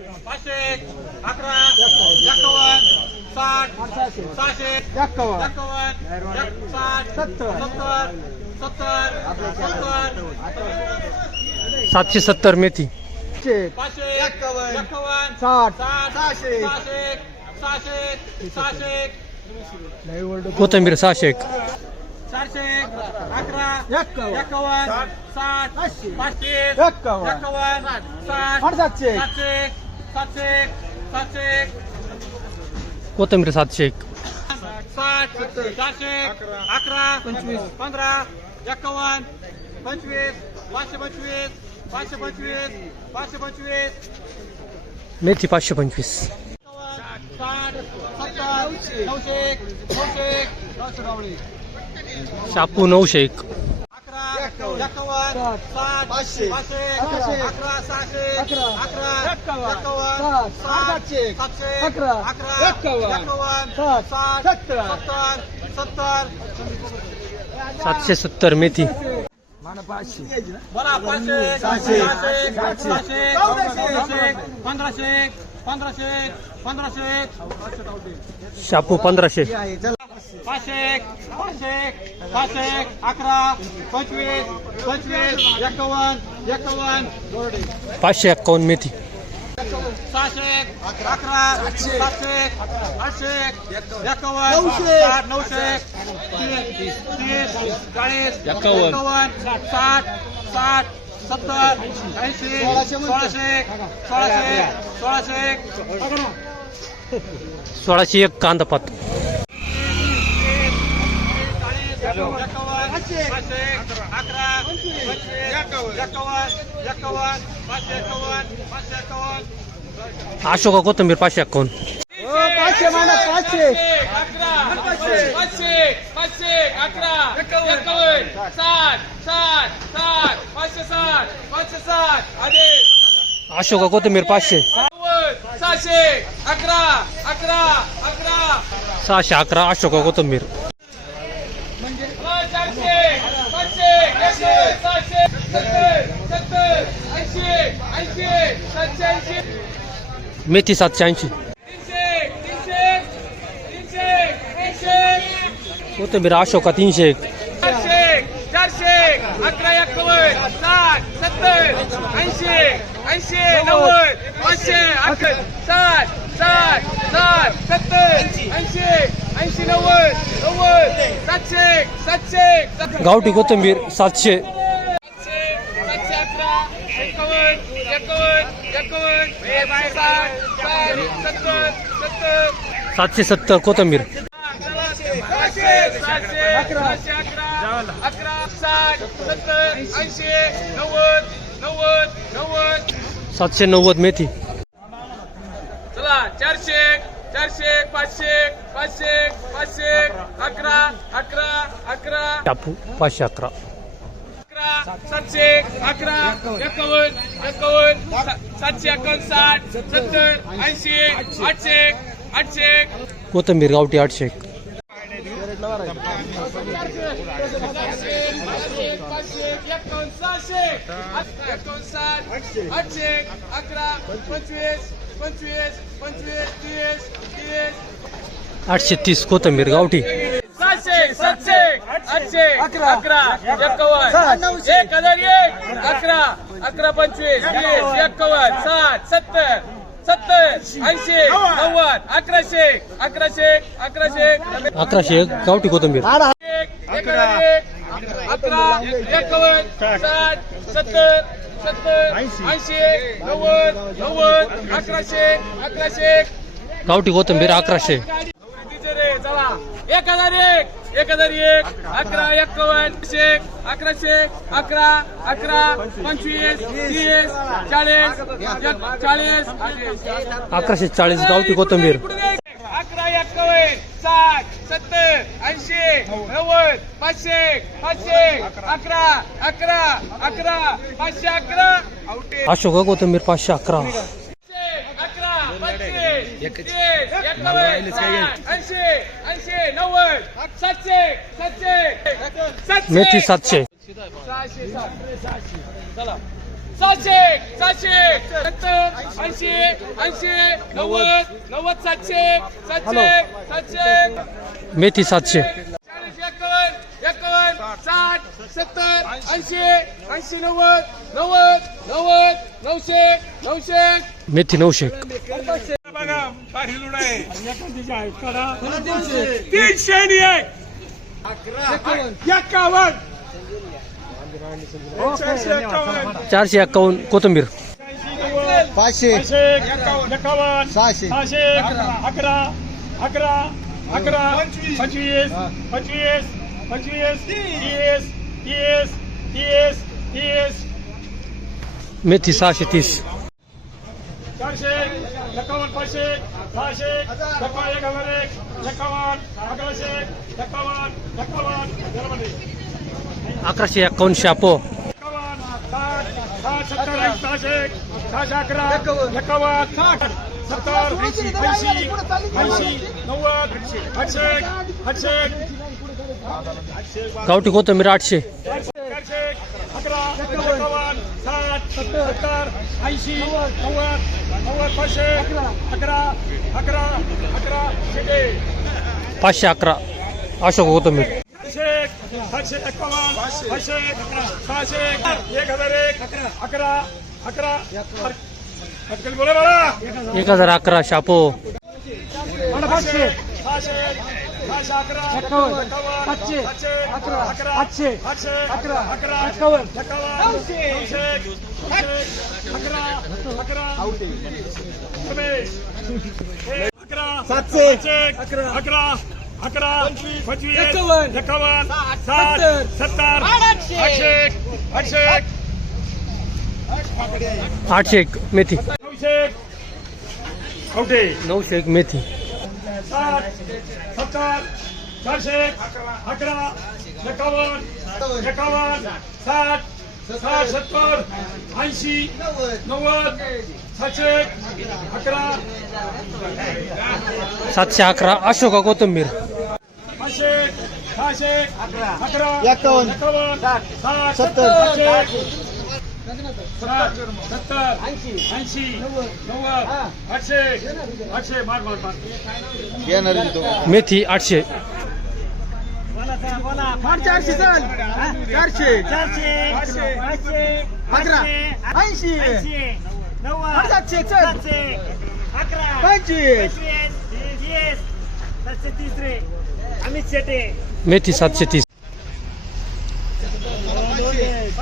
पाचशे एक अकरा एकावन्न साठ सहाशे एकावन्न साठ सत्तर. सत्तर सत्तर सातशे सत्तर मेथी. पाचशे एकावन्न एकावन्न साठ साठ सहाशे. सहाशे सहाशे सहाशे कोथिंबीर सहाशे एक. चारशे अकरा एक्कावन्न. एकावन्न साठ पाचशे. एकावन्न साठ सातशे सातशे सातशे सातशे कोथिंबीर सातशे एक साठ चारशे अकरा पंचवीस. पंधरा एकावन्न पंचवीस पाचशे पंचवीस पाचशे पंचवीस पाचशे पंचवीस. मेथी पाचशे पंचवीस. साठ सत्तर नऊशे नऊशे नऊशे नवळी शापू नऊशे एक. पाचशे. अकरा सहाशे अकरा. सातशे. सातशे अकरा. अकरा एक्कावन्न. एकावन्न साठ. साठ सत्तर. सत्तर सातशे सत्तर मेथी पाचशे बोला पाचशे सहाशे. सहाशे. सहाशे पंधराशे पंधराशे पंधराशे शापू पंधराशे आहे चला पाचशे पाचशे पाचशे अकरा पंचवीस पंचवीस एकावन्न एकावन्न पाचशे एक्कावन्न मेथी. सहाशे अकरा सातशे आठशे एकावन्न नऊशे. तीस तीस चाळीस एकावन्न. साठ साठ सत्तर ऐंशी सोळाशे सोळाशे सोळाशे सोळाशे एक कांदा पात. पाचशे अकरा एकावन्न एकावन्न पाचशे एकावन्न पाचशे एकावन्न अशोका कोथिंबीर पाचशे एक्कावन्न पाचशे मला पाचशे पाचशे पाचशे अकरा एकावन्न. साठ साठ साठ पाचशे साठ पाचशे साठ आदेश अशोका कोथिंबीर पाचशे. सहाशे अकरा अकरा अकरा. सहाशे अकरा अशोका कोथिंबीर चारशे पाचशे एकशे सहाशे सत्तर सत्तर ऐंशी ऐंशी सातशे ऐंशी मेथी सातशे ऐंशी. तीनशे तीनशे कोथिंबीर अशोका तीनशे एक. चारशे चारशे अकरा एकावन्न साठ सत्तर ऐंशी ऐंशी नव्वद पाचशे अकरा साठ साठ साठ सत्तर ऐंशी ऐंशी नव्वद नव्वद सातशे सातशे गावठी कोथिंबीर सातशे सातशे अकरा एकावन्न एकावन्न एकावन्न साठ साठ सत्तर सत्तर सातशे सत्तर कोथिंबीर. अकरा अकरा अकरा सातशे नव्वद मेथी. चला चारशे चारशे पाचशे पाचशे पाचशे अकरा अकरा अकरा. शापू पाचशे अकरा अकरा. सातशे अकरा एकावन्न एकावन्न सातशे एकोणसाठ सत्तर ऐंशी आठशे आठशे कोथंबीर गावठी आठशे आठशे अकरा पंचवीस पंचवीस पंचवीस तीस तीस आठशे तीस कोथिंबीर गावठी. आठशे अकरा. अकरा एकावन्न एक हजार एक अकरा अकरा पंचवीस तीस एकावन्न साठ सत्तर सत्तर ऐंशी नव्वद अकराशे अकराशे अकराशे अकराशे एक गावठी कोथिंबीर. एक अकरा अकरा एकावन्न साठ सत्तर सत्तर ऐंशी नव्वद नव्वद अकराशे अकराशे. गावठी कोथिंबीर अकराशे. चला. एक हजार एक एक हजार एक. अकरा एकावन्न एक. अकराशे अकरा अकरा पंचवीस तीस चाळीस चाळीस. अकराशे चाळीस गावठी कोथिंबीर. अकरा एकावन्न साठ सत्तर ऐंशी नव्वद पाचशे पाचशे अकरा अकरा अकरा पाचशे अकरा. अशोका कोथिंबीर पाचशे अकरा पंचवीस तीस एकावन्न साठ ऐंशी ऐंशी नव्वद सातशे सातशे सातशे मेथी सातशे. सातशे सातशे सत्तर ऐंशी ऐंशी नव्वद नव्वद सातशे सातशे सातशे. मेथी सातशे. साठ सत्तर ऐंशी ऐंशी नव्वद नव्वद नव्वद नऊशे नऊशे. मेथी नऊशे. तीनशे आणि एक. एकावन्न. चारशे एक्कावन्न कोथिंबीर. पाचशे. एकावन्न. सहाशे. सहाशे अकरा. अकरा. अकरा. पंचवीस. पंचवीस. पंचवीस. तीस. तीस. तीस. तीस. मेथी सहाशे तीस. चारशे एकावन्न पाचशे सहाशे एकावन्न एक हजार एक एकावन्न अकराशे एकावन्न एकावन्न जर्मनी अकराशे शापो एकावन्न साठ सत्तर सहाशे सहाशे अकरा एकावन्न. साठ सत्तर ऐंशी ऐंशी नव्वद आठशे आठशे गावठी कोथिंबीर आठशे. चारशे अकरा एकावन्न साठ सत्तर ऐंशी नव्वद नव्वद पाचशे अकरा अकरा अकरा शेटे. पाचशे अकरा. अशोक कोथिंबीर पाचशे सातशे एकावन्न पाचशे सहाशे एक हजार एक अकरा अकरा बोला एक हजार अकरा शापो. सहाशे अकरा एकावन्न अकरा आठशे अकरा एकावन्न सातशे. पंचवीस एकावन्न सत्तर आठशे. आठशे आठशे एक मेथी. नऊशे एक मेथी. साठ सत्तर चारशे अकरा एकावन्न एकावन्न साठ साठ सत्तर ऐंशी नव्वद सातशे अकरा सातशे अकरा अशोका कोथंबीर पाचशे सहाशे अकरा एकावन्न. एकावन्न साठ सत्तर. साठ सत्तर ऐंशी नव्वद. आठशे आठशे मार मार मार. मेथी आठशे. चारशे चल. चारशे. चारशे अकरा. ऐंशी. नव्वद सातशे अकरा पंचवीस. तीस रे. अमित शेटे मेथी सातशे तीस पाचशे एकावन्न. सहाशे एकावन्न. एकावन्न एकावन्न. एकावन्न नव्वद नव्वद नऊशे नऊशे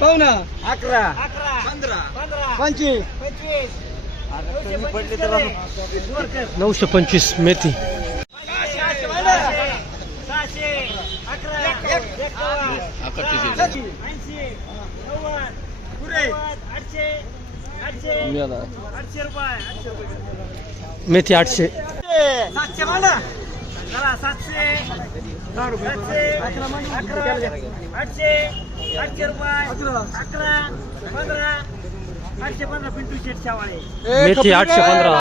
पाहुणा अकरा अकरा पंधरा पंधरा पंचवीस पंचवीस नऊशे पंचवीस मेथी अकरा मेथी आठशे. मेथी आठशे पंधरा.